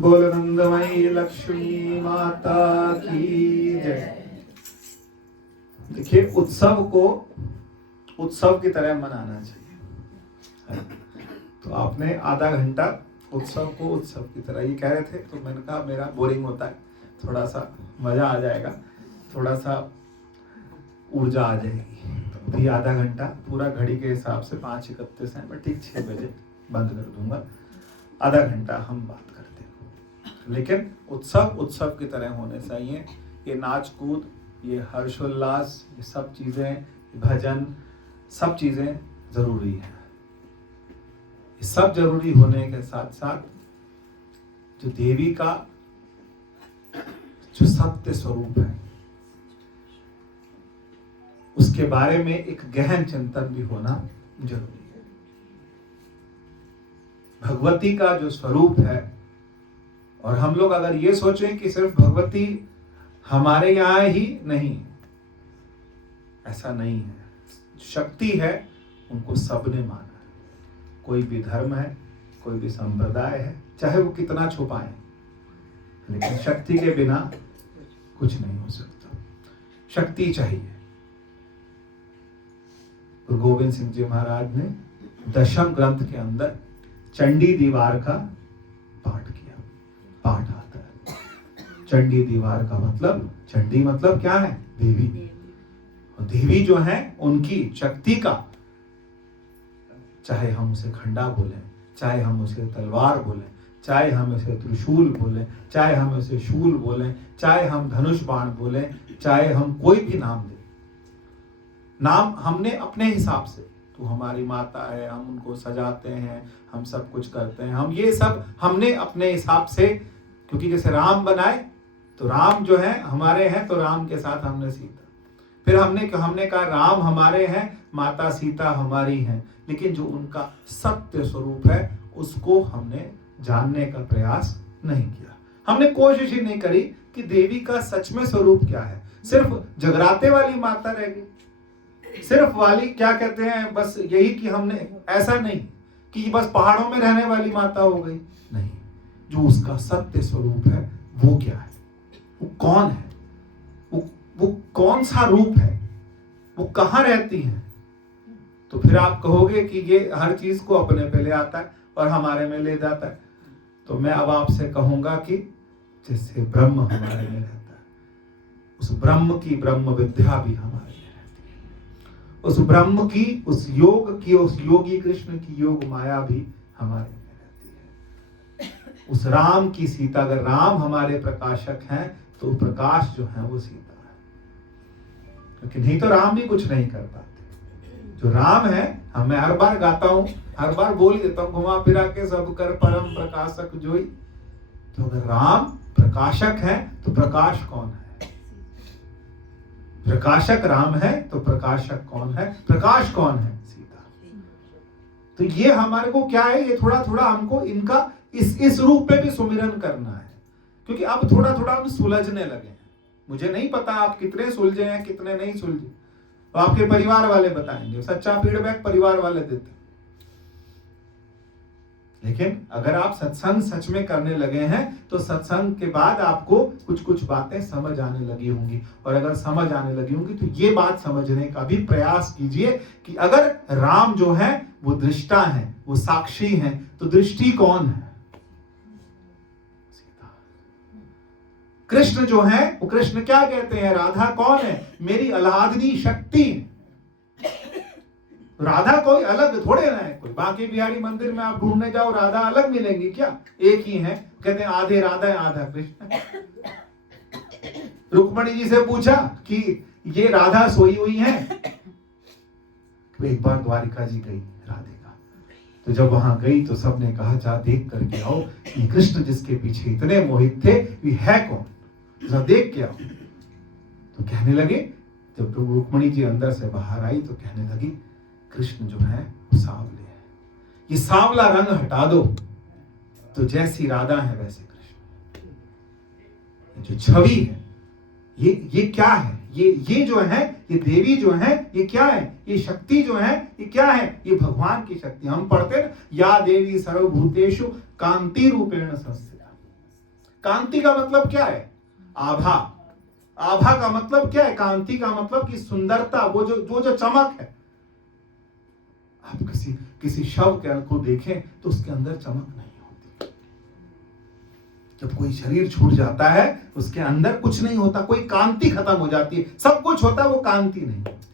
बोल नंदमयी लक्ष्मी माता की जय। देखिए, उत्सव को उत्सव की तरह मनाना चाहिए। तो आपने आधा घंटा उत्सव को उत्सव की तरह ये कह रहे थे, तो मैंने कहा मेरा बोरिंग होता है, थोड़ा सा मजा आ जाएगा, थोड़ा सा ऊर्जा आ जाएगी। तो अभी आधा घंटा पूरा घड़ी के हिसाब से 5:31 है, मैं ठीक 6 बजे बंद कर दूंगा। आधा घंटा हम बात करते हैं, लेकिन उत्सव उत्सव की तरह होने चाहिए। ये नाच कूद, ये हर्षोल्लास, ये सब चीजें, भजन, सब चीजें जरूरी है। ये सब जरूरी होने के साथ साथ जो देवी का जो सत्य स्वरूप है उसके बारे में एक गहन चिंतन भी होना जरूरी है। भगवती का जो स्वरूप है, और हम लोग अगर ये सोचें कि सिर्फ भगवती हमारे यहाँ ही नहीं, ऐसा नहीं है। शक्ति है, उनको सबने माना है। कोई भी धर्म है, कोई भी संप्रदाय है, चाहे वो कितना छुपाए, लेकिन शक्ति के बिना कुछ नहीं हो सकता। शक्ति चाहिए। गुरु गोविंद सिंह जी महाराज ने दशम ग्रंथ के अंदर चंडी दीवार का पाठ किया। पाठ आता है चंडी दीवार का मतलब, चंडी मतलब क्या है? देवी। और देवी जो है उनकी शक्ति का, चाहे हम उसे खंडा बोलें, चाहे हम उसे तलवार बोलें, चाहे हम उसे त्रिशूल बोलें, चाहे हम उसे शूल बोलें, चाहे हम धनुष बाण बोलें, चाहे हम कोई भी नाम दें, नाम हमने अपने हिसाब से, तो हमारी माता है, हम उनको सजाते हैं, हम सब कुछ करते हैं, हम ये सब हमने अपने हिसाब से, क्योंकि जैसे राम बनाए तो राम जो है हमारे हैं, तो राम के साथ हमने सीता, फिर हमने कहा राम हमारे हैं, माता सीता हमारी हैं, लेकिन जो उनका सत्य स्वरूप है उसको हमने जानने का प्रयास नहीं किया। हमने कोशिश ही नहीं करी कि देवी का सच में स्वरूप क्या है। सिर्फ जगराते वाली माता रह गई, सिर्फ वाली क्या कहते हैं, बस यही कि हमने, ऐसा नहीं कि बस पहाड़ों में रहने वाली माता हो गई, नहीं। जो उसका सत्य स्वरूप है वो क्या है, वो कौन है, वो कौन सा रूप है, वो कहाँ रहती है। तो फिर आप कहोगे कि ये हर चीज को अपने पे ले आता है और हमारे में ले जाता है। तो मैं अब आपसे कहूंगा कि जैसे ब्रह्म हमारे में रहता है, उस ब्रह्म की ब्रह्म विद्या भी हमारे में रहती है, उस ब्रह्म की, उस योग की, उस योगी कृष्ण की योग माया भी हमारे में रहती है। उस राम की सीता, अगर राम हमारे प्रकाशक हैं तो प्रकाश जो है वो सीता है, क्योंकि नहीं तो राम भी कुछ नहीं कर पाते। जो राम है, मैं हर बार गाता हूं, हर बार बोल देता हूं, घुमा फिरा के सब कर परम प्रकाशक जोई। तो अगर राम प्रकाशक है तो प्रकाश कौन है? प्रकाशक राम है तो प्रकाशक कौन है? प्रकाश कौन है? सीता। तो ये हमारे को क्या है, ये थोड़ा थोड़ा हमको इनका इस रूप में भी सुमिरन करना है, क्योंकि अब थोड़ा थोड़ा हम सुलझने लगे हैं। मुझे नहीं पता आप कितने सुलझे हैं, कितने नहीं सुलझे, तो आपके परिवार वाले बताएंगे, सच्चा फीडबैक परिवार वाले देते। लेकिन अगर आप सत्संग सच में करने लगे हैं तो सत्संग के बाद आपको कुछ कुछ बातें समझ आने लगी होंगी, और अगर समझ आने लगी होंगी तो ये बात समझने का भी प्रयास कीजिए कि अगर राम जो है वो दृष्टा है, वो साक्षी है, तो दृष्टि कौन है? कृष्ण जो है वो, कृष्ण क्या कहते हैं, राधा कौन है? मेरी आह्लादनी शक्ति। राधा कोई अलग थोड़े ना है, कोई बांके बिहारी मंदिर में आप ढूंढने जाओ राधा अलग मिलेंगी क्या? एक ही है। कहते हैं आधे राधा है आधा कृष्ण। रुक्मणी जी से पूछा कि ये राधा सोई हुई है, तो एक बार द्वारिका जी गई राधिका, तो जब वहां गई तो सबने कहा जा देख करके आओ कि कृष्ण जिसके पीछे इतने मोहित थे ये है कौन, जरा देख के आओ। तो कहने लगे, जब रुक्मणी जी अंदर से बाहर आई तो कहने लगी कृष्ण जो है वो सांवले है, ये सांवला रंग हटा दो तो जैसी राधा है वैसे कृष्ण। जो छवि है ये क्या है, ये जो है, ये देवी जो है ये क्या है, ये शक्ति जो है ये क्या है? ये भगवान की शक्ति। हम पढ़ते हैं या देवी सर्वभूतेषु कांति रूपेण संस्थिता, कांति का मतलब क्या है? आभा। आभा का मतलब क्या है? कांति का मतलब कि सुंदरता, वो जो चमक है। आप किसी शव के को देखें तो उसके अंदर चमक नहीं होती। जब कोई शरीर छूट जाता है उसके अंदर कुछ नहीं होता, कोई कांति खत्म हो जाती है। सब कुछ होता है, वो कांति नहीं होती।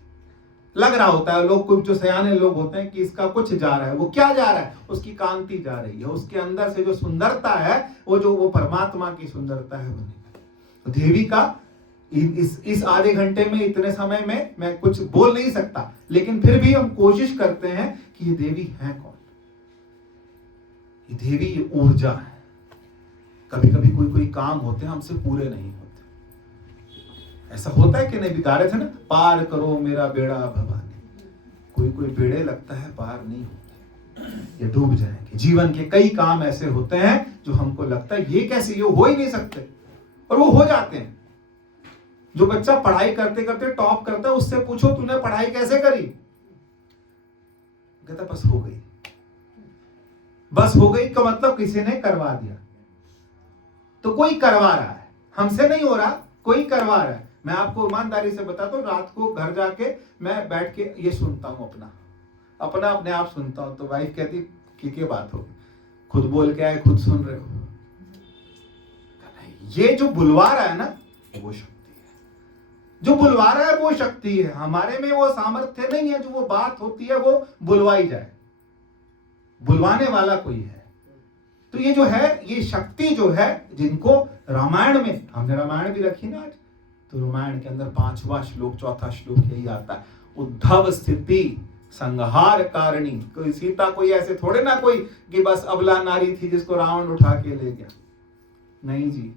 लग रहा होता है लोग, कुछ जो सयाने लोग होते हैं कि इसका कुछ जा रहा है, वो क्या जा रहा है? उसकी कांति जा रही है, उसके अंदर से जो सुंदरता है वो परमात्मा की सुंदरता है। वो देवी का इस आधे घंटे में, इतने समय में मैं कुछ बोल नहीं सकता, लेकिन फिर भी हम कोशिश करते हैं कि ये देवी है कौन। ये देवी, ये ऊर्जा है। कभी कभी कोई काम होते हैं हमसे पूरे नहीं होते। ऐसा होता है कि नहीं? बिता रहे थे ना, पार करो मेरा बेड़ा भवानी। कोई बेड़े लगता है पार नहीं होते, ये डूब जाएंगे। जीवन के कई काम ऐसे होते हैं जो हमको लगता है ये कैसे, ये हो ही नहीं सकते, और वो हो जाते हैं। जो बच्चा पढ़ाई करते करते टॉप करता है, उससे पूछो तूने पढ़ाई कैसे करी, कहता बस हो गई। बस हो गई का मतलब किसी ने करवा दिया। तो कोई करवा रहा है, हमसे नहीं हो रहा, कोई करवा रहा है। मैं आपको ईमानदारी से बताता हूँ, रात को घर जाके मैं बैठ के ये सुनता हूँ, अपने आप सुनता हूँ। तो वाइफ कहती कि क्या बात हो, खुद बोल के आए, खुद सुन रहे हो। ये जो बुलवा रहा है ना, वो शक्ति है। जो बुलवा रहा है वो शक्ति है। हमारे में वो सामर्थ्य नहीं है जो वो बात होती है वो बुलवाई जाए। बुलवाने वाला कोई है। तो ये जो है, ये शक्ति जो है, जिनको रामायण में, हमने रामायण भी रखी ना आज, तो रामायण के अंदर 5वां श्लोक, 4था श्लोक यही आता है, उद्धव स्थिति संहार कारिणी। कोई सीता कोई ऐसे थोड़े ना कोई कि बस अबला नारी थी जिसको रावण उठा के ले गया। नहीं जी,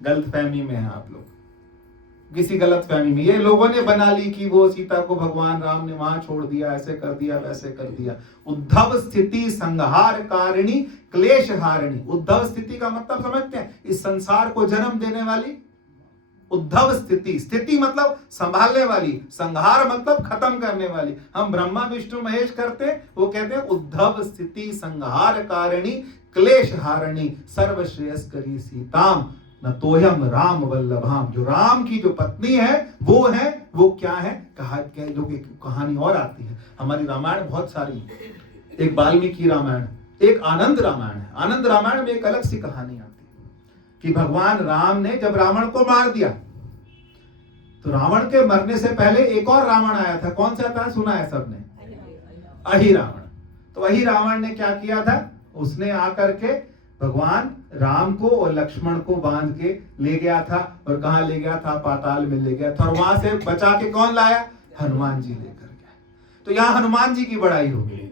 गलतफहमी में है आप लोग, किसी गलतफहमी में। ये लोगों ने बना ली कि वो सीता को भगवान राम ने वहां छोड़ दिया, ऐसे कर दिया, वैसे कर दिया। उद्धव स्थिति संहार कारिणी क्लेश हारिणी। उद्धव स्थिति का मतलब समझते हैं? इस संसार को जन्म देने वाली उद्धव स्थिति। स्थिति मतलब संभालने वाली, संहार मतलब खत्म करने वाली। हम ब्रह्मा विष्णु महेश करते हैं, वो कहते हैं उद्धव स्थिति संहार कारिणी क्लेश हारिणी सर्वश्रेयस्करी सीताम न तोयम राम वल्लभाम। जो राम की जो पत्नी है वो क्या है? कहानी और आती है। हमारी रामायण बहुत सारी, एक वाल्मीकि रामायण, एक आनंद रामायण है। आनंद रामायण में एक अलग सी कहानी आती है कि भगवान राम ने जब रावण को मार दिया, तो रावण के मरने से पहले एक और रावण आया था। कौन सा था? सुना है सबने? अहि रावण। तो अहि रावण ने क्या किया था? उसने आकर के भगवान राम को और लक्ष्मण को बांध के ले गया था। और कहां ले गया था? पाताल में ले गया था। और वहां से बचा के कौन लाया? हनुमान जी लेकर गए। तो यहां हनुमान जी की बड़ाई हो गई।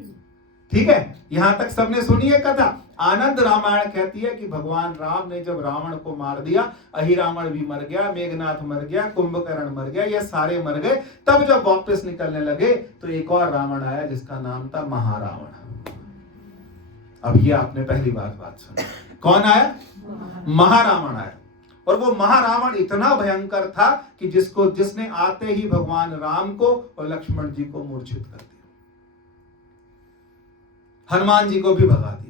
ठीक है, यहां तक सबने सुनी है कथा। आनंद रामायण कहती है कि भगवान राम ने जब रावण को मार दिया, अहि रावण भी मर गया, मेघनाथ मर गया, कुंभकर्ण मर गया, ये सारे मर गए। तब जब वापस निकलने लगे तो एक और रावण आया जिसका नाम था महारावण। अब ये आपने पहली बात सुनी। कौन आया? महारावण आया। और वो महारावण इतना भयंकर था कि जिसने आते ही भगवान राम को और लक्ष्मण जी को मूर्छित कर दिया, हनुमान जी को भी भगा दिया।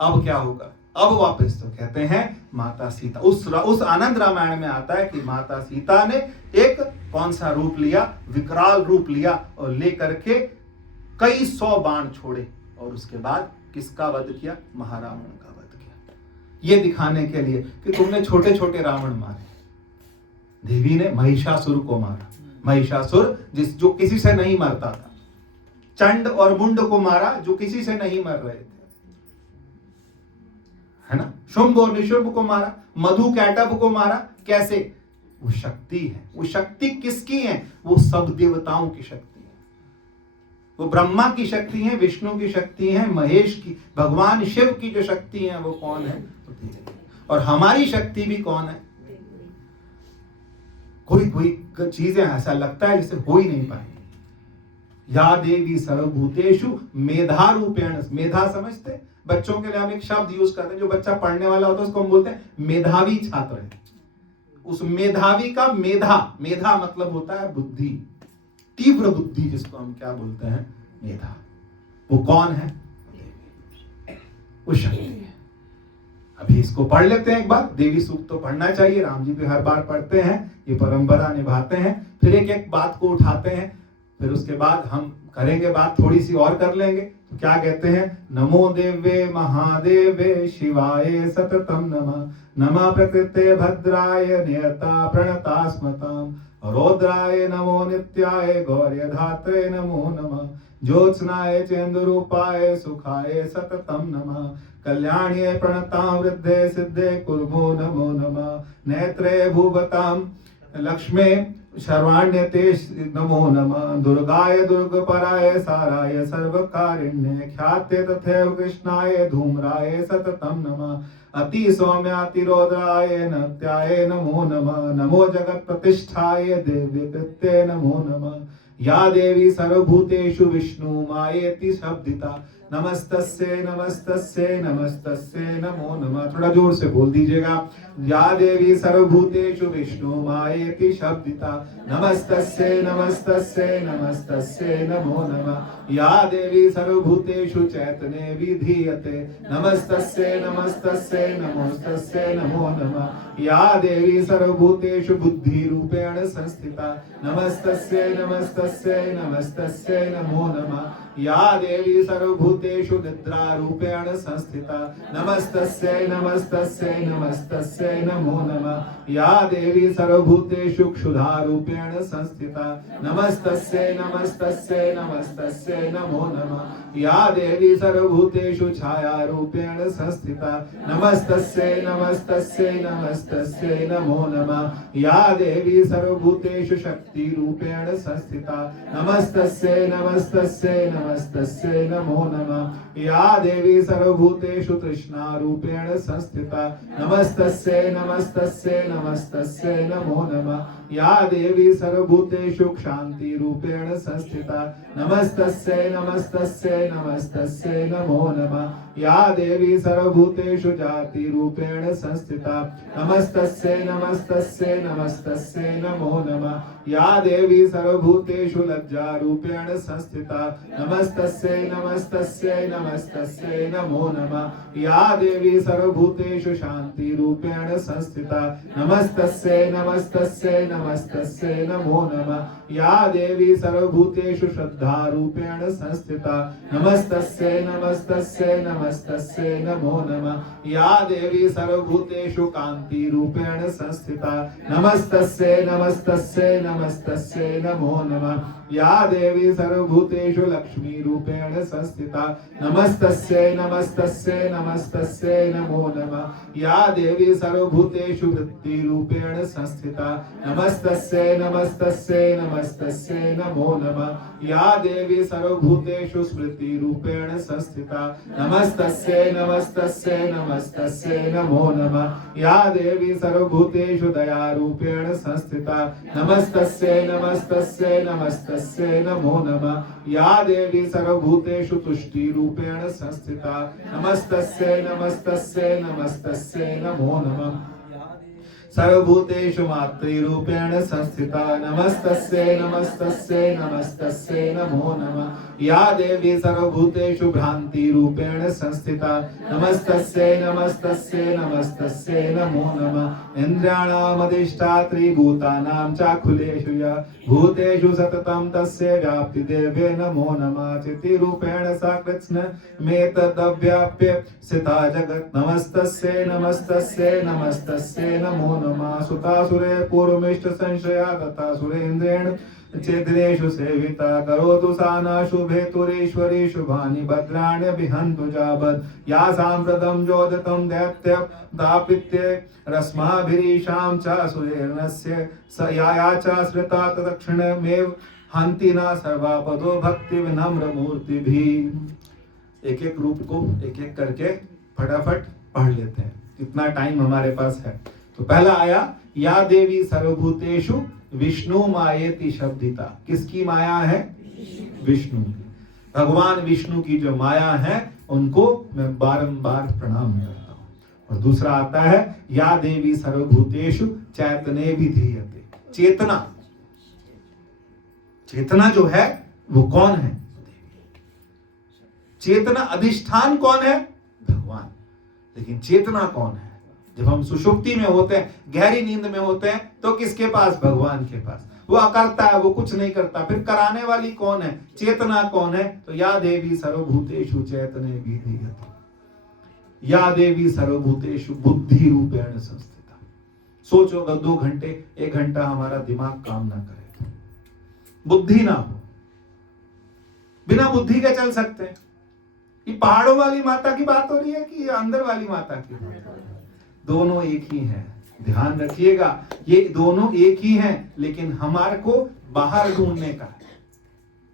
अब क्या होगा? अब वापस तो कहते हैं माता सीता, उस आनंद रामायण में आता है कि माता सीता ने एक कौन सा रूप लिया? विकराल रूप लिया, और लेकर के कई 100 बाण छोड़े, और उसके बाद किसका वध किया? महारावण का वध किया। ये दिखाने के लिए कि तुमने छोटे छोटे रावण मारे। देवी ने महिषासुर को मारा। महिषासुर जो किसी से नहीं मरता था। चंड और मुंड को मारा जो किसी से नहीं मर रहे थे, है ना। शुंभ और निशुंभ को मारा, मधु कैटभ को मारा। कैसे? वो शक्ति है। वो शक्ति किसकी है? वो सब देवताओं की शक्ति है। वो ब्रह्मा की शक्ति है, विष्णु की शक्ति है, महेश की, भगवान शिव की जो शक्ति है वो कौन है? और हमारी शक्ति भी कौन है? कोई चीजें ऐसा लगता है जैसे हो ही नहीं पाएंगे। या देवी सर्वभूतेषु मेधा रूपेण। मेधा समझते? बच्चों के लिए हम एक शब्द यूज करते हैं, जो बच्चा पढ़ने वाला होता है उसको हम बोलते हैं मेधावी छात्र है। उस मेधावी का मेधा मतलब होता है बुद्धि, तीव्र बुद्धि, जिसको हम क्या बोलते हैं? मेधा। वो कौन है? वो शक्ति है। अभी इसको पढ़ लेते हैं एक बार। देवी सूक्त तो पढ़ना चाहिए, राम जी भी हर बार पढ़ते हैं, ये परंपरा निभाते हैं। फिर एक एक बात को उठाते हैं, फिर उसके बाद हम करेंगे बात, थोड़ी सी और कर लेंगे। तो क्या कहते हैं? नमो देवे महादेवे शिवाय सततम नमः, नमः प्रकृते भद्राय नियता प्रणता स्मताम, रौद्राय नमो नित्याय गौर्य धात्रे नमो नमः, ज्योत्स्नाय चेन्दुरूपाय सुखाय सततम नमः, कल्याण्ये प्रणतां वृद्धे सिद्धे कुर्मो नमो नमः, नेत्रे भूवतां लक्ष्मे शर्वाण्यते नमो नमः, दुर्गाय दुर्गपराय साराय सर्वकारिण्ये ख्याते तथैव कृष्णाय धूम्राय सततं नमः, अति सौम्यातिरोद्राय नत्याय नमो नमः, नमो जगत् प्रतिष्ठाय दिव्यकृत्ये नमो नमः, या देवी सर्वभूतेषु विष्णु मायेति शब्दिता, नमस्तस्यै नमस्तस्यै नमस्तस्यै नमो नमः। थोड़ा जोर से बोल दीजिएगा। या देवी सर्वभूतेषु विष्णु मायेति शब्दिता, नमस्तस्यै नमस्तस्यै नमस्तस्यै नमो नमः, या देवी सर्वभूतेषु चैतन्ये विधीयते, नमस्तस्यै नमस्तस्यै नमोस्तस्यै नमो नमः, या देवी सर्वभूतेषु बुद्धिरूपेण संस्थिता, नमस्तस्यै नमस्तस्यै नमस्तस्यै नमो नमः, या देवी सर्वभूतेषु निद्रारूपेण संस्थिता, नमस्तस्यै नमस्तस्यै नमस्तस्यै नमो नमः, या देवी सर्वभूतेषु क्षुधारूपेण संस्थिता, नमस्तस्यै नमस्तस्यै नमस्तस्यै नमो नमः, या देवी सर्वभूतेषु छायारूपेण संस्थिता, नमस्तस्यै नमस्तस्यै नमस्तस्यै नमो नमः, या देवी सर्वभूतेषु शक्तिरूपेण संस्थिता, नमस्तस्यै नमस्तस्यै नमस्तस्यै नमो नमः, या देवी सर्वभूतेषु तृष्णारूपेण संस्थिता, नमस्तस्यै नमस्तस्यै नमस्तस्यै नमो नमः, या देवी सर्वभूतेषु क्षान्तिरूपेण संस्थिता, नमस्तस्यै नमस्तस्यै नमस्तस्यै नमो नमः, या देवी सर्वभूतेषु जातिरूपेण संस्थिता, नमस्तस्यै नमस्तस्यै नमस्तस्यै नमो नमः, या देवी सर्वभूतेषु लज्जारूपेण संस्थिता, नमस्तस्यै नमस्तस्यै नमस्तस्यै नमो नमः, या देवी सर्वभूतेषु शान्तिरूपेण संस्थिता, नमस्तस्यै नमस्तस्यै नमस्तस्यै नमो नमः, या देवी सर्वभूतेषु श्रद्धारूपेण संस्थिता, नमस्तस्यै नमस्तस्यै नमस्तस्यै नमो नमः, या देवी सर्वभूतेषु कान्तिरूपेण संस्थिता, नमस्तस्यै नमस्तस्यै नमस्तस्यै नमो नमः, या देवी सर्वभूतेषु लक्ष्मीरूपेण संस्थिता, नमस्तस्यै नमस्तस्यै नमस्तस्यै नमो नमः, या देवी सर्वभूतेषु वृत्तिरूपेण संस्थिता, नमस्तस्यै नमस्तस्यै नमस्तस्यै नमो नमः, या देवी सर्वभूतेषु स्मृतिरूपेण संस्थिता, नमस्तस्यै नमस्तस्यै नमस्तस्यै नमो नमः, या देवी सर्वभूतेषु दयारूपेण संस्थिता, नमस्तस्यै नमस्तस्यै नमस्तस्यै नमो नमः, या देवी सर्वभूतेषु तुष्टिरूपेण संस्थिता, नमस्तस्यै नमस्तस्यै नमस्तस्यै नमो नमः, सर्वभूतेषु मातृरूपेण संस्थिता, नमस्तस्यै नमस्तस्यै नमस्तस्यै नमो नमः, या देवी सर्वभूतेषु भ्रान्तिरूपेण संस्थिता, नमस्तस्यै नमस्तस्यै नमस्तस्यै नमो नमः, इन्द्रियाणामधिष्ठात्री भूतानां चाखिलेषु यः भूतेषु सततं तस्य व्याप्तिदेवे नमो नमः, चितिरूपेण सा कृत्स्नमेतदव्याप्य स्थिता जगत्, नमस्तस्यै नमस्तस्यै नमस्तस्यै नमो नमः, सुतासुरे पूर्वमिष्ट संशया तथा सुरेन्द्रेण चेद्रेषु सेविता, करोतु साना शुभेतुरेश्वरी शुभानि भद्राण्य विहन्तु जावत्, या साम्प्रतं जोदितं दैत्य दापित्ये रश्माभिरीशां च सुरेर्नस्य स या च श्रिता तदक्षिणमेव हन्ति न सर्वापदो भक्ति विनम्र मूर्ति भी। एक एक रूप को एक एक करके फटाफट पढ़ लेते हैं, इतना टाइम हमारे पास है। तो पहला आया या देवी सर्वभूतेषु विष्णु मायेति शब्दिता। किसकी माया है? विष्णु की। भगवान विष्णु की जो माया है उनको मैं बारंबार प्रणाम करता हूं। और दूसरा आता है या देवी सर्वभूतेषु चैतन्ये विधीयते। चेतना, चेतना जो है वो कौन है? चेतना अधिष्ठान कौन है? भगवान। लेकिन चेतना कौन है? जब हम सुषुप्ति में होते हैं, गहरी नींद में होते हैं, तो किसके पास? भगवान के पास। वो अकर्ता है, वो कुछ नहीं करता। फिर कराने वाली कौन है? चेतना कौन है? तो या देवी सर्वभूतेषु चैतन्य विधीयते, या देवी सर्वभूतेषु बुद्धि रूपेण संस्थिता। सोचो अगर 2 घंटे 1 घंटा हमारा दिमाग काम ना करे, बुद्धि ना हो, बिना बुद्धि के चल सकते हैं? ये पहाड़ों वाली माता की बात हो रही है कि अंदर वाली माता की बात हो रही है? दोनों एक ही हैं। ध्यान रखिएगा, ये दोनों एक ही हैं, लेकिन हमारे को बाहर ढूंढने का है।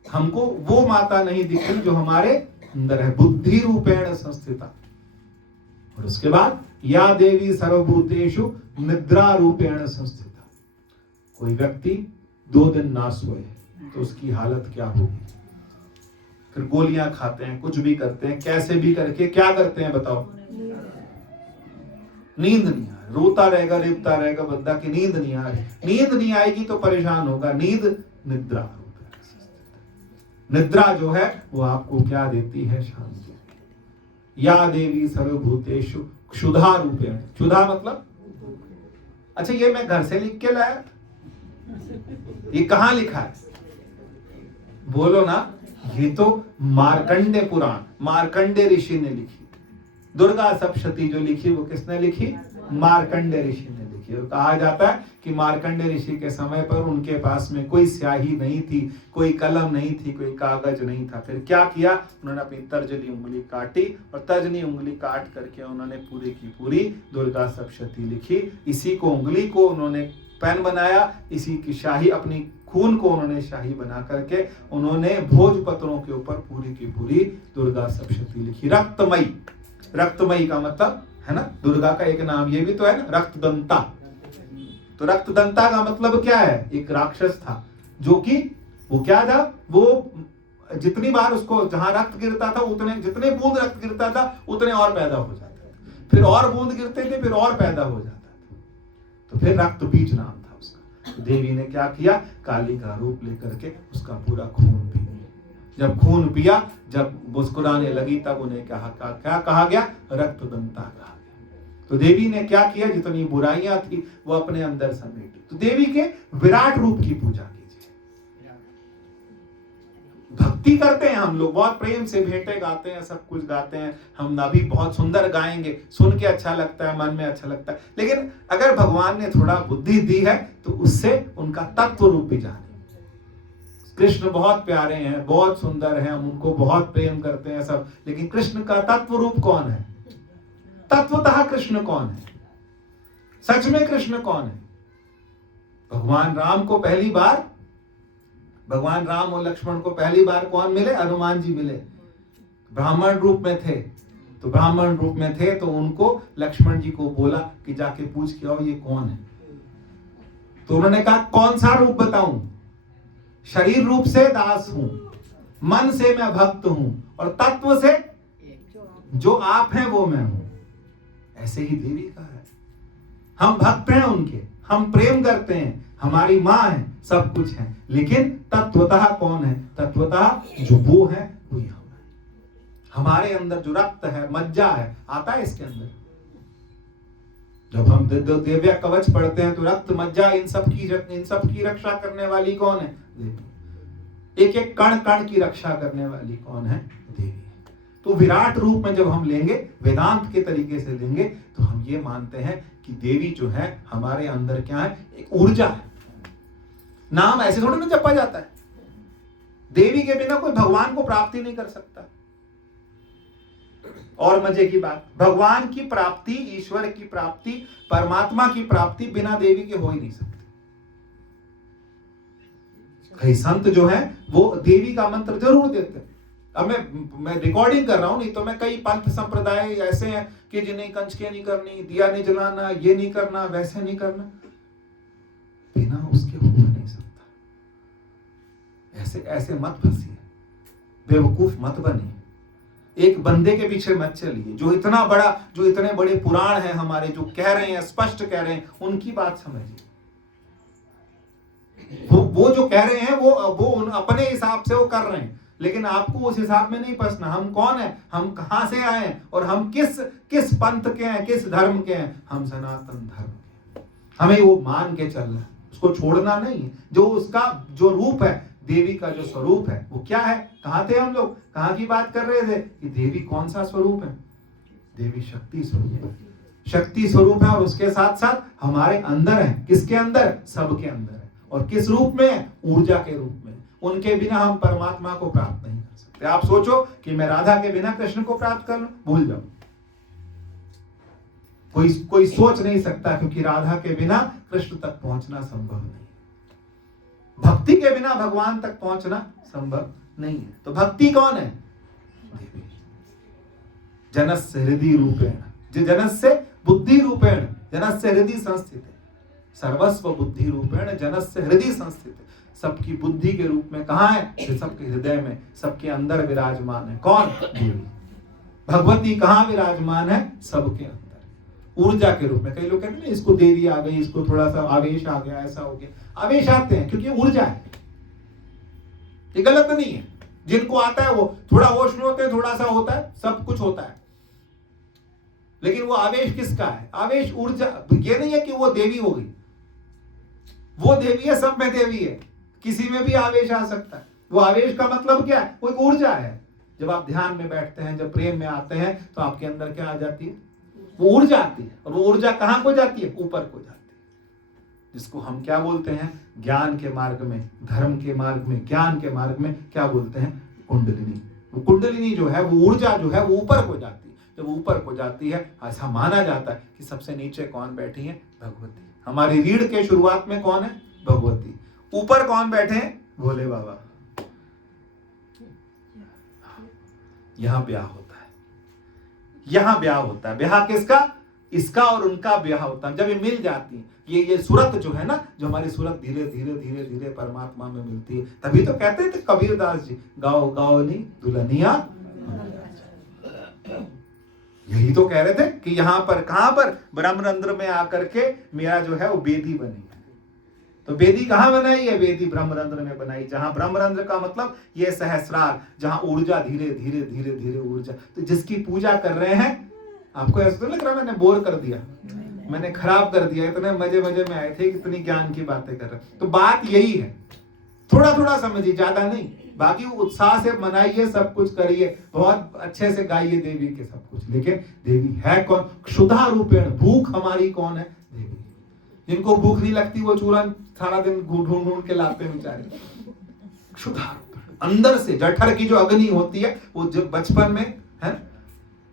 हमको वो माता नहीं दिख रही जो हमारे अंदर है, बुद्धि रूपेण संस्थिता। और उसके बाद या देवी सर्वभूतेषु निद्रा रूपेण संस्थिता। कोई व्यक्ति 2 दिन ना सोए तो उसकी हालत क्या होगी? फिर गोलियां खाते हैं, कुछ भी करते हैं, कैसे भी करके क्या करते हैं बताओ? नींद नहीं आ रही, रोता रहेगा, रिपता रहेगा बंदा कि नींद नहीं आ रही। नींद नहीं आएगी तो परेशान होगा। नींद निद्रा, निद्रा जो है वो आपको क्या देती है? शांति। या देवी सर्वभूतेषु क्षुधा रूपेण। क्षुधा मतलब, अच्छा ये मैं घर से लिख के लाया, ये कहां लिखा है? बोलो ना। ये तो मार्कंडे पुराण, मार्कंडे ऋषि ने लिखी। दुर्गा सप्तशती जो लिखी वो किसने लिखी? मार्कंडे ऋषि ने लिखी। और कहा जाता है कि मार्कंडे ऋषि के समय पर उनके पास में कोई स्याही नहीं थी, कोई कलम नहीं थी, कोई कागज नहीं था। फिर क्या किया? उन्होंने अपनी तर्जनी उंगली काटी और तर्जनी उंगली काट करके उन्होंने पूरी की पूरी दुर्गा सप्तशती लिखी। इसी को, उंगली को उन्होंने पेन बनाया, इसी की शाही, अपनी खून को उन्होंने शाही बना करके उन्होंने भोजपत्रों के ऊपर पूरी की पूरी दुर्गा सप्तशती लिखी। रक्तमयी, रक्तमयी का मतलब है ना, दुर्गा का एक नाम ये भी तो है ना, रक्तदंता। तो रक्तदंता का मतलब क्या है? एक राक्षस था जो कि वो क्या था, वो जितनी बार उसको जहां रक्त गिरता था, उतने जितने बूंद रक्त गिरता था उतने और पैदा हो जाता था, फिर और बूंद गिरते थे, फिर और पैदा हो जाता था। तो फिर रक्त बीज नाम था उसका। तो देवी ने क्या किया? काली का रूप लेकर के उसका पूरा खून पी लिया। जब खून पिया, जब मुस्कुराने लगी, तब उन्हें क्या कहा गया? रक्तदंता कहा गया। तो देवी ने क्या किया? जितनी बुराइयां थी वो अपने अंदर समेटी। तो देवी के विराट रूप की पूजा कीजिए। भक्ति करते हैं हम लोग, बहुत प्रेम से भेंटे गाते हैं, सब कुछ गाते हैं, हम अभी बहुत सुंदर गाएंगे, सुन के अच्छा लगता है, मन में अच्छा लगता है। लेकिन अगर भगवान ने थोड़ा बुद्धि दी है तो उससे उनका तत्व रूप भी जाने। कृष्ण बहुत प्यारे हैं, बहुत सुंदर हैं, हम उनको बहुत प्रेम करते हैं सब, लेकिन कृष्ण का तत्व रूप कौन है? तत्वतः कृष्ण कौन है? सच में कृष्ण कौन है? भगवान राम को पहली बार, भगवान राम और लक्ष्मण को पहली बार कौन मिले? हनुमान जी मिले। ब्राह्मण रूप में थे, तो ब्राह्मण रूप में थे तो उनको लक्ष्मण जी को बोला कि जाके पूछ के आओ ये कौन है। तो उन्होंने कहा कौन सा रूप बताऊं? शरीर रूप से दास हूं, मन से मैं भक्त हूं, और तत्व से जो आप हैं वो मैं हूं। ऐसे ही देवी का है, हम भक्त हैं उनके, हम प्रेम करते हैं, हमारी माँ है, सब कुछ है, लेकिन तत्वतः कौन है? तत्वतः जो वो है वही हम है। हमारे अंदर जो रक्त है, मज्जा है, आता है इसके अंदर। जब हम दिव्य कवच पढ़ते हैं तो रक्त, मज्जा, इन सब की रक्षा करने वाली कौन है? देवी। एक एक कण कण की रक्षा करने वाली कौन है? देवी। तो विराट रूप में जब हम लेंगे, वेदांत के तरीके से लेंगे, तो हम ये मानते हैं कि देवी जो है हमारे अंदर क्या है? एक ऊर्जा है। नाम ऐसे थोड़ा ना जपा जाता है। देवी के बिना कोई भगवान को प्राप्ति नहीं कर सकता। और मजे की बात, भगवान की प्राप्ति, ईश्वर की प्राप्ति, परमात्मा की प्राप्ति बिना देवी के हो ही नहीं सकती। कई संत जो है वो देवी का मंत्र जरूर देते हैं। अब मैं रिकॉर्डिंग कर रहा हूं, नहीं तो मैं कई पंथ संप्रदाय ऐसे हैं कि जिन्हें कंचके नहीं करनी, दिया नहीं जलाना, ये नहीं करना, वैसे नहीं करना, बिना उसके हो नहीं सकता। ऐसे ऐसे मत फंसिए, बेवकूफ मत बनिए, एक बंदे के पीछे मत चलिए। जो इतना बड़ा, जो इतने बड़े पुराण हैं हमारे, जो कह रहे हैं, स्पष्ट कह रहे हैं, उनकी बात समझिए। वो जो कह रहे हैं वो अपने हिसाब से वो कर रहे हैं, लेकिन आपको उस हिसाब में नहीं फंसना। हम कौन है, हम कहां से आए हैं और हम किस किस पंथ के हैं, किस धर्म के हैं। हम सनातन धर्म के हैं। हमें वो मान के चलना है, उसको छोड़ना नहीं है। जो उसका जो रूप है, देवी का जो स्वरूप है वो क्या है। कहां थे हम लोग, कहां की बात कर रहे थे कि देवी कौन सा स्वरूप है। देवी शक्ति स्वरूप है, शक्ति स्वरूप है। और उसके साथ साथ हमारे अंदर है। किसके अंदर, सबके अंदर है। और किस रूप में है, ऊर्जा के रूप में। उनके बिना हम परमात्मा को प्राप्त नहीं कर सकते। आप सोचो कि मैं राधा के बिना कृष्ण को प्राप्त कर लूं, भूल जाओ। कोई सोच नहीं सकता, क्योंकि राधा के बिना कृष्ण तक पहुंचना संभव नहीं। भक्ति के बिना भगवान तक पहुंचना संभव नहीं है। तो भक्ति कौन है, देवी। जनस्य हृदय रूपेण, जनस्य बुद्धि रूपेण, जनस्य हृदय संस्थित। सर्वस्व बुद्धि रूपेण जनस्य हृदय संस्थित। सबकी बुद्धि के रूप में कहां है, सबके हृदय में, सबके अंदर विराजमान है। कौन, देवी। भगवती कहां विराजमान है, सबके अंदर, ऊर्जा के रूप में। कई लोग कहते हैं ना, इसको देवी आ गई, इसको थोड़ा सा आवेश आ गया, ऐसा हो गया। आवेश आते हैं क्योंकि ऊर्जा है, ये गलत नहीं है। जिनको आता है वो थोड़ा होश में होते हैं, थोड़ा सा होता है, सब कुछ होता है। लेकिन वो आवेश किसका है, आवेश ऊर्जा। ये नहीं है कि वो देवी हो गई, वो देवी है, सब में देवी है, किसी में भी आवेश आ सकता है। वो आवेश का मतलब क्या है, वो एक ऊर्जा है। जब आप ध्यान में बैठते हैं, जब प्रेम में आते हैं, तो आपके अंदर क्या आ जाती है, वो ऊर्जा आती है। और वो ऊर्जा कहां को जाती है, ऊपर को जाती है। जिसको हम क्या बोलते हैं, ज्ञान के मार्ग में, धर्म के मार्ग में, ज्ञान के मार्ग में क्या बोलते हैं, कुंडलिनी। वो कुंडलिनी जो है, वो ऊर्जा जो है, वो ऊपर को जाती है। जब ऊपर को जाती है, ऐसा माना जाता है कि सबसे नीचे कौन बैठी है, भगवती। हमारी रीढ़ के शुरुआत में कौन है, भगवती। ऊपर कौन बैठे हैं, भोले बाबा। यहां ब्याह होता है, यहां ब्याह होता है। ब्याह किसका, इसका और उनका ब्याह होता है। जब ये मिल जाती है, ये सूरत जो है ना, जो हमारी सूरत धीरे धीरे धीरे धीरे परमात्मा में मिलती है। तभी तो कहते थे कबीरदास जी, गाओ गाओ नी दुल्हनिया। यही तो कह रहे थे कि यहां पर, कहां पर, ब्रह्मरंध्र में आकर के मेरा जो है वो बेदी बनी। तो बेदी कहां बनाई है, बेदी ब्रह्मरंध्र में बनाई। जहां ब्रह्मरंध्र का मतलब ये सहस्रार, जहां ऊर्जा धीरे धीरे धीरे धीरे ऊर्जा। तो जिसकी पूजा कर रहे हैं, आपको ऐसा तो लग रहा मैंने बोर कर दिया, मैंने खराब कर दिया, इतने मजे मजे में आए थे, कितनी ज्ञान की बातें कर रहे। तो बात यही है, थोड़ा थोड़ा समझिए, ज्यादा नहीं। बाकी उत्साह से मनाइए, सब कुछ करिए, बहुत अच्छे से गाइए देवी के सब कुछ। लेकिन देवी है कौन, क्षुधा रूपेण। भूख हमारी कौन है, देवी। जिनको भूख नहीं लगती वो चूरन सारा दिन ढूंढ ढूंढ के लाते हैं बेचारे। क्षुधा रूपेण, अंदर से जठर की जो अग्नि होती है, वो जब बचपन में है,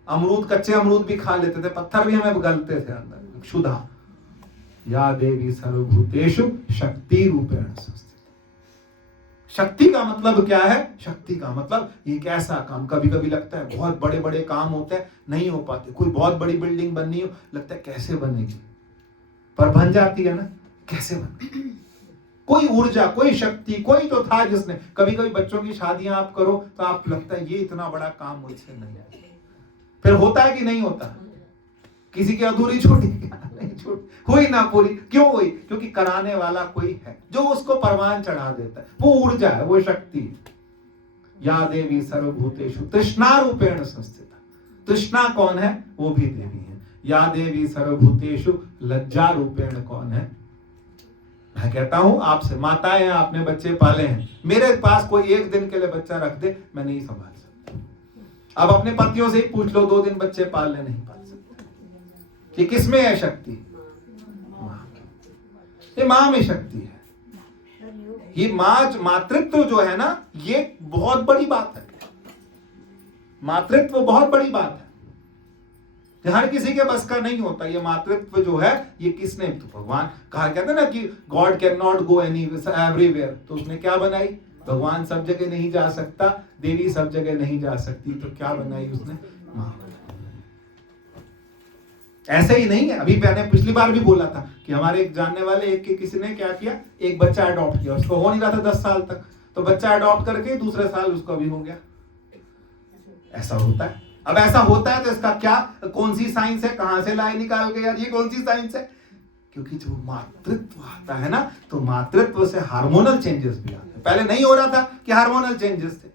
अमरूद, कच्चे अमरूद भी खा लेते थे, पत्थर भी हमें गलते थे अंदर। क्षुधा। या देवी सर्वभूतेषु शक्ति रूपेण संस्थिता। शक्ति का मतलब क्या है, शक्ति का मतलब एक ऐसा काम, कभी कभी लगता है बहुत बड़े बड़े काम होते हैं, नहीं हो पाते। कोई बहुत बड़ी बिल्डिंग बननी हो, लगता है कैसे बनेगी, पर बन जाती है ना, कैसे बनेगी। कोई ऊर्जा, कोई शक्ति, कोई तो था जिसने। कभी कभी बच्चों की शादियां आप करो तो आप लगता है ये इतना बड़ा काम मुझसे नहीं है, फिर होता है कि नहीं होता। किसी की अधूरी छूटी, नहीं छूटी, हुई ना पूरी। क्यों हुई, क्योंकि कराने वाला कोई है जो उसको परवान चढ़ा देता है। वो ऊर्जा है, वो शक्ति है। या देवी सर्वभूतेषु तृष्णा रूपेण संस्थिता। तृष्णा कौन है, वो भी देवी है। या देवी सर्वभूतेषु लज्जा रूपेण कौन है। मैं कहता हूं आपसे, माताएं आपने बच्चे पाले हैं, मेरे पास कोई एक दिन के लिए बच्चा रख दे, मैं नहीं संभाल सकता। अब अपने पतियों से ही पूछ लो, 2 दिन बच्चे पालने नहीं पाल सकते। कि किसमें है शक्ति, ये मां में शक्ति है। ये मातृत्व जो है ना, ये बहुत बड़ी बात है। मातृत्व बहुत बड़ी बात है, हर किसी के बस का नहीं होता। ये मातृत्व जो है, ये किसने, तो भगवान कहा, कहते ना कि God can not go everywhere. तो उसने क्या बनाई, भगवान सब जगह नहीं जा सकता, देवी सब जगह नहीं जा सकती, तो क्या बनाई उसने, मां। ऐसे ही नहीं है, अभी मैंने पिछली बार भी बोला था कि हमारे एक जानने वाले एक के किसी ने क्या किया, एक बच्चा अडॉप्ट किया। उसको हो नहीं रहा था 10 साल तक, तो बच्चा अडॉप्ट करके दूसरे साल उसको भी हो गया। ऐसा होता है। अब ऐसा होता है तो इसका क्या, कौन सी साइंस है, कहां से लाए निकाल के यार, ये कौन सी साइंस है। क्योंकि जो मातृत्व आता है ना, तो मातृत्व से हार्मोनल चेंजेस भी आते हैं। पहले नहीं हो रहा था कि हार्मोनल चेंजेस थे,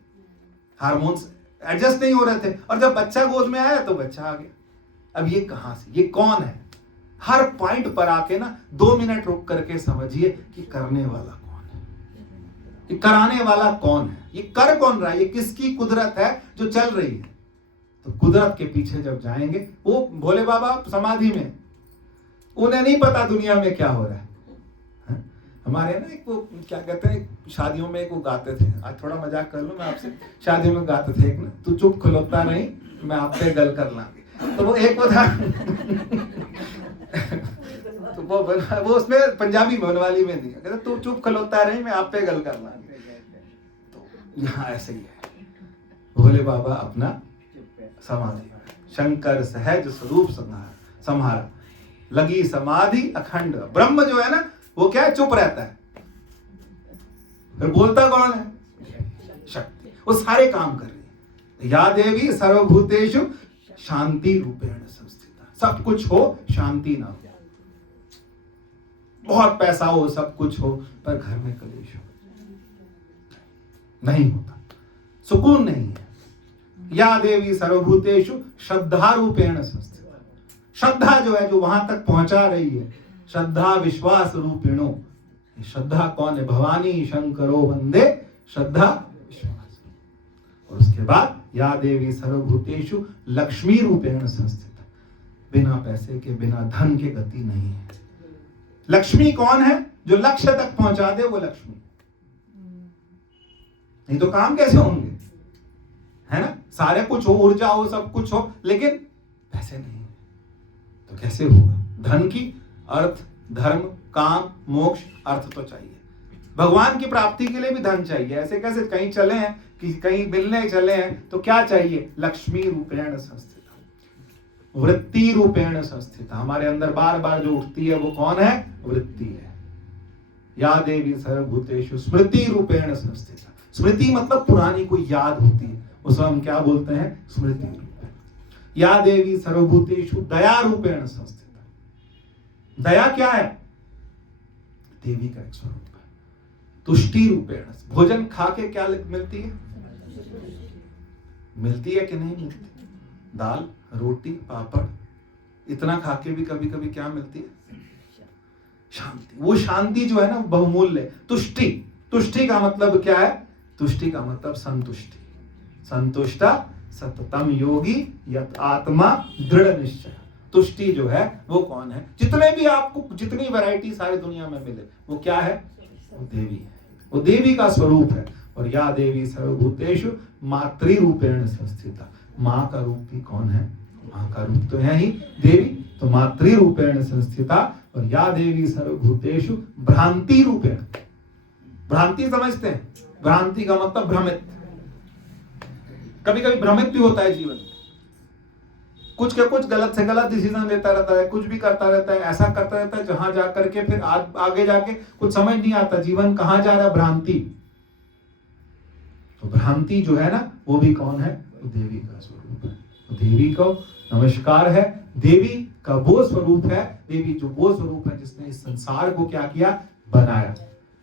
हार्मोन्स एडजस्ट नहीं हो रहे थे, और जब बच्चा गोद में आया तो बच्चा आ गया। अब ये कहां से, ये कौन है? हर पॉइंट पर आके ना 2 मिनट रुक करके समझिए कि करने वाला कौन है, ये कराने वाला कौन है, ये कर कौन रहा है, ये किसकी कुदरत है जो चल रही है। तो कुदरत के पीछे जब जाएंगे, वो भोले बाबा समाधि में, उन्हें नहीं पता दुनिया में क्या हो रहा है। हमारे ना एक वो क्या कहते हैं, शादियों में एक वो गाते थे, आज थोड़ा मजाक कर लूं मैं आपसे, शादियों में गाते थे एक ना, तू चुप खलोता नहीं मैं आप पे गल कर लांगे, तो वो एक वो था तो वो उसमें पंजाबी बनवाली में दिया, कहते तू चुप खलोता नहीं मैं आप पे गल कर लांगे। तो यहाँ ऐसे ही है, भोले बाबा अपना समाधि, शंकर सहज स्वरूप संहारा, लगी समाधि अखंड। ब्रह्म जो है ना वो क्या है, चुप रहता है, फिर बोलता कौन है? शक्ति, वो सारे काम कर रही है। या देवी सर्वभूतेषु शांति रूपेण संस्थिता, सब कुछ हो शांति ना हो, बहुत पैसा हो सब कुछ हो पर घर में कलेश हो, नहीं होता, सुकून नहीं है। या देवी सर्वभूतेषु श्रद्धा रूपेण संस्थिता, श्रद्धा जो है जो वहां तक पहुंचा रही है, श्रद्धा विश्वास रूपिणो। श्रद्धा कौन है? भवानी शंकरो वंदे श्रद्धा विश्वास। और उसके बाद या देवी सर्वभूतेषु लक्ष्मी रूपेण संस्थिता, बिना पैसे के बिना धन के गति नहीं है। लक्ष्मी कौन है? जो लक्ष्य तक पहुंचा दे वो लक्ष्मी, नहीं तो काम कैसे होंगे, है ना? सारे कुछ हो, ऊर्जा हो, सब कुछ हो, लेकिन पैसे नहीं है तो कैसे होगा? धन की अर्थ, धर्म, काम, मोक्ष, अर्थ तो चाहिए। भगवान की प्राप्ति के लिए भी धन चाहिए। ऐसे कैसे कहीं चले हैं कि कहीं मिलने चले हैं तो क्या चाहिए? लक्ष्मी रूपेण संस्थिता, वृत्ति रूपेण संस्थिता। हमारे अंदर बार बार जो उठती है वो कौन है? वृत्ति है। या देवी सर्वभूतेषु स्मृति रूपेण संस्थिता। स्मृति मतलब पुरानी कोई याद होती है, उसको हम क्या बोलते हैं? स्मृति रूपेण। या देवी सर्वभूतेषु दया रूपेण संस्थिता। दया क्या है? देवी का एक स्वरूप है। तुष्टि रूपेण, भोजन खा के क्या मिलती है? मिलती है कि नहीं मिलती? दाल, रोटी, पापड़, इतना खा के भी कभी कभी क्या मिलती है? शांति। वो शांति जो है ना बहुमूल्य। तुष्टि, तुष्टि का मतलब क्या है? तुष्टि का मतलब संतुष्टि। संतुष्टा सततम योगी यत आत्मा दृढ़ निश्चय। तुष्टि जो है वो कौन है? जितने भी आपको जितनी वैरायटी सारी दुनिया में मिले वो क्या है? वो देवी है, वो देवी का स्वरूप है। और या देवी सर्वभूतेषु मातृ रूपेण संस्थिता। माँ का रूप भी कौन है? माँ का रूप तो है ही देवी, तो मातृ रूपेण संस्थिता। और या देवी सर्वभूतेषु भ्रांति रूपेण। भ्रांति समझते हैं? भ्रांति का मतलब भ्रमित। कभी कभी भ्रमित भी होता है जीवन, कुछ के कुछ गलत से गलत डिसीजन लेता रहता है, कुछ भी करता रहता है, ऐसा करता रहता है जहां जा करके फिर आगे जाके कुछ समझ नहीं आता जीवन कहां जा रहा है। भ्रांति, तो भ्रांति जो है ना वो भी कौन है? वो देवी का स्वरूप है। तो देवी को नमस्कार है। देवी का वो स्वरूप है, देवी जो वो स्वरूप है जिसने इस संसार को क्या किया? बनाया।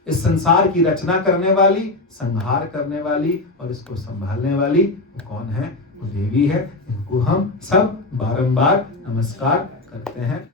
इस संसार की रचना करने वाली, संहार करने वाली और इसको संभालने वाली वो कौन है? वो देवी है। इनको हम सब बारंबार नमस्कार करते हैं।